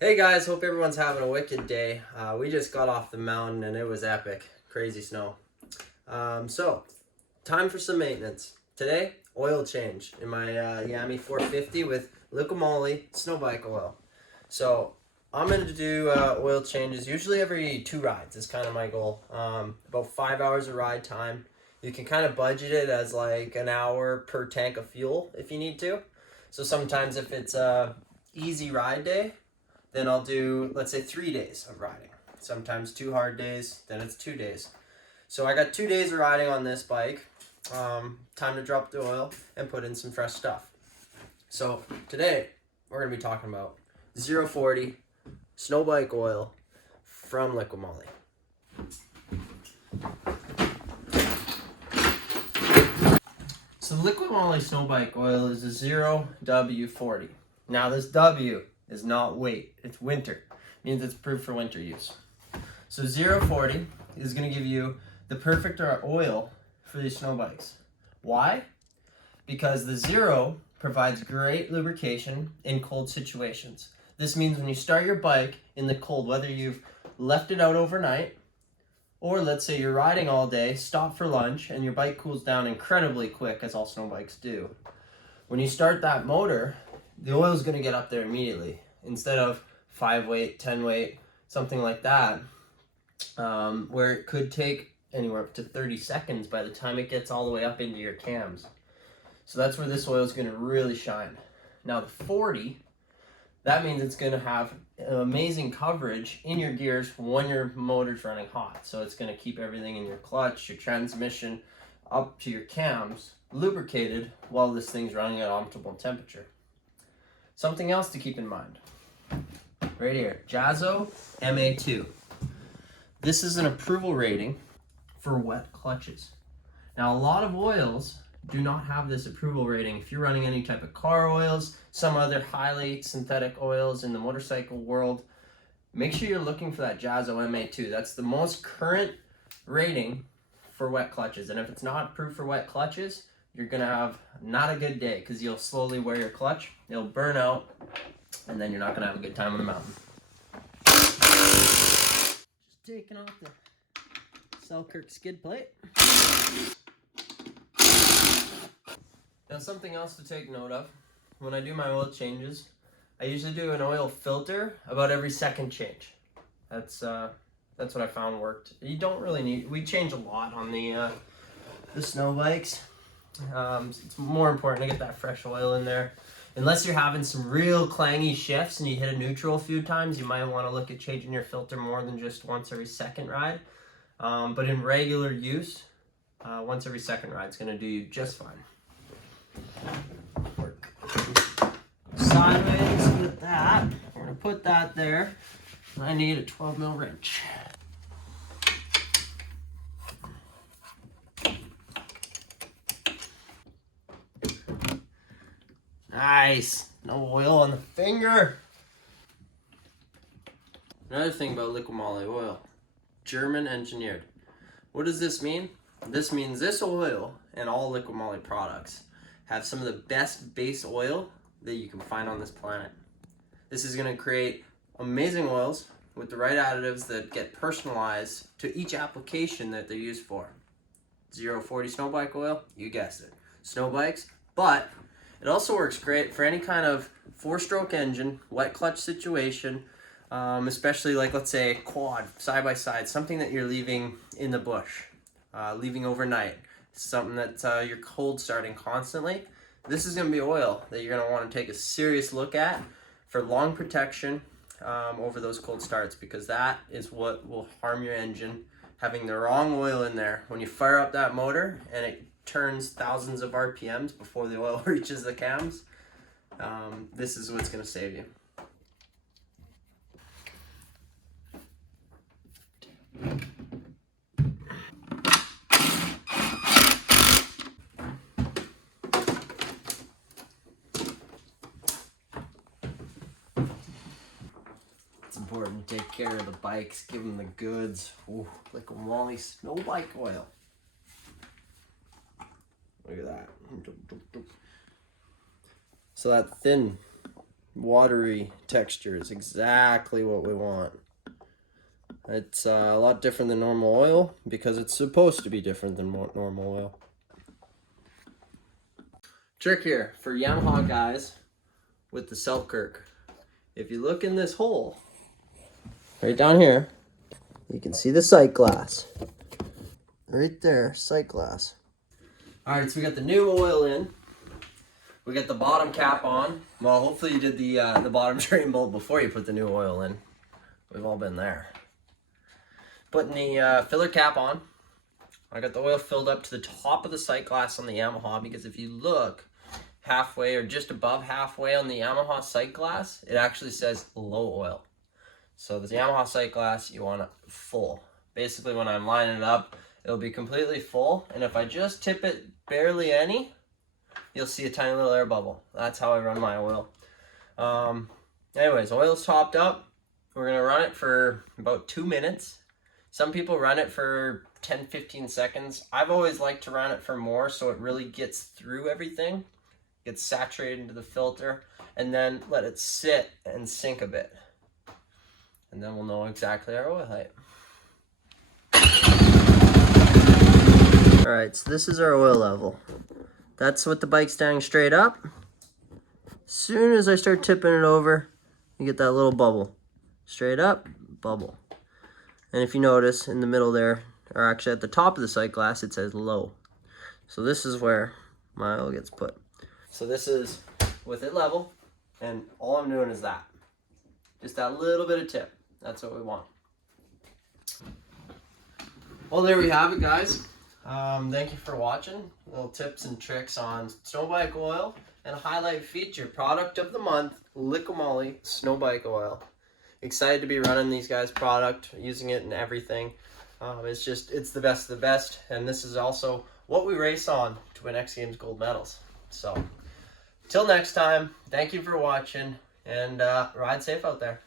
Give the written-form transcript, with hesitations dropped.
Hey guys, hope everyone's having a wicked day. We just got off the mountain and it was epic. Crazy snow. So, time for some maintenance. Today, oil change in my Yami 450 with Liquimoly Snowbike oil. So, I'm going to do oil changes usually every 2 rides is kind of my goal. About 5 hours of ride time. You can kind of budget it as like an hour per tank of fuel if you need to. So sometimes if it's a easy ride day, then I'll do, let's say, 3 days of riding. Sometimes 2 hard days, then it's 2 days. So I got 2 days of riding on this bike. Time to drop the oil and put in some fresh stuff. So today, we're going to be talking about 040 Snowbike oil from Liquimoly. So Liquimoly Snowbike oil is a 0W40. Now this W is not weight, it's winter. It means it's approved for winter use. So 040 is going to give you the perfect oil for these snow bikes. Why? Because the 0 provides great lubrication in cold situations. This means when you start your bike in the cold, whether you've left it out overnight, or let's say you're riding all day, stop for lunch, and your bike cools down incredibly quick, as all snow bikes do. When you start that motor, the oil is going to get up there immediately instead of 5 weight, 10 weight, something like that, where it could take anywhere up to 30 seconds by the time it gets all the way up into your cams. So that's where this oil is going to really shine. Now the 40, that means it's going to have amazing coverage in your gears when your motor's running hot. So it's going to keep everything in your clutch, your transmission, up to your cams lubricated while this thing's running at optimal temperature. Something else to keep in mind, right here, Jazzo MA2. This is an approval rating for wet clutches. Now a lot of oils do not have this approval rating. If you're running any type of car oils, some other highly synthetic oils in the motorcycle world, make sure you're looking for that Jazzo MA2. That's the most current rating for wet clutches. And if it's not approved for wet clutches, you're gonna have not a good day because you'll slowly wear your clutch, it'll burn out, and then you're not gonna have a good time on the mountain. Just taking off the Selkirk skid plate. Now something else to take note of, when I do my oil changes, I usually do an oil filter about every second change. That's what I found worked. You don't really need, we change a lot on the snow bikes. It's more important to get that fresh oil in there. Unless you're having some real clangy shifts and you hit a neutral a few times, you might want to look at changing your filter more than just once every second ride. But in regular use, once every second ride is going to do you just fine. Work sideways with that. We're going to put that there. I need a 12mm wrench. Nice. No oil on the finger. Another thing about Liquimoly oil. German engineered. What does this mean? This means this oil and all Liquimoly products have some of the best base oil that you can find on this planet. This is going to create amazing oils with the right additives that get personalized to each application that they're used for. 040 Snowbike oil, you guessed it. Snow bikes, but it also works great for any kind of 4-stroke engine, wet clutch situation, especially like, let's say, quad, side-by-side, something that you're leaving in the bush, leaving overnight, something that you're cold starting constantly. This is going to be oil that you're going to want to take a serious look at for long protection over those cold starts, because that is what will harm your engine, having the wrong oil in there. When you fire up that motor and it turns thousands of RPMs before the oil reaches the cams, this is what's going to save you. It's important to take care of the bikes, give them the goods. Ooh, Liquimoly Snowbike oil. Look at that. So that thin, watery texture is exactly what we want. It's a lot different than normal oil because it's supposed to be different than normal oil. Trick here for Yamaha guys with the Selkirk. If you look in this hole, right down here, you can see the sight glass. Right there, sight glass. All right, so we got the new oil in. We got the bottom cap on. Well, hopefully you did the bottom drain bolt before you put the new oil in. We've all been there. Putting the filler cap on. I got the oil filled up to the top of the sight glass on the Yamaha, because if you look halfway or just above halfway on the Yamaha sight glass, it actually says low oil. So the Yamaha sight glass, you want it full. Basically when I'm lining it up, it'll be completely full, and if I just tip it barely any, you'll see a tiny little air bubble. That's how I run my oil. Anyways, oil's topped up. We're gonna run it for about 2 minutes. Some people run it for 10-15 seconds. I've always liked to run it for more, so it really gets through everything, gets saturated into the filter, and then let it sit and sink a bit. And then we'll know exactly our oil height. All right, so this is our oil level. That's with the bike standing straight up. As soon as I start tipping it over, you get that little bubble. Straight up, bubble. And if you notice in the middle there, or actually at the top of the sight glass, it says low. So this is where my oil gets put. So this is with it level, and all I'm doing is that. Just that little bit of tip. That's what we want. Well, there we have it, guys. Thank you for watching. Little tips and tricks on Snowbike oil, and a highlight feature, product of the month, Liqui Moly Snowbike oil. Excited to be running these guys' product, using it in everything. It's the best of the best, and this is also what we race on to win X Games gold medals. So, till next time, thank you for watching, and ride safe out there.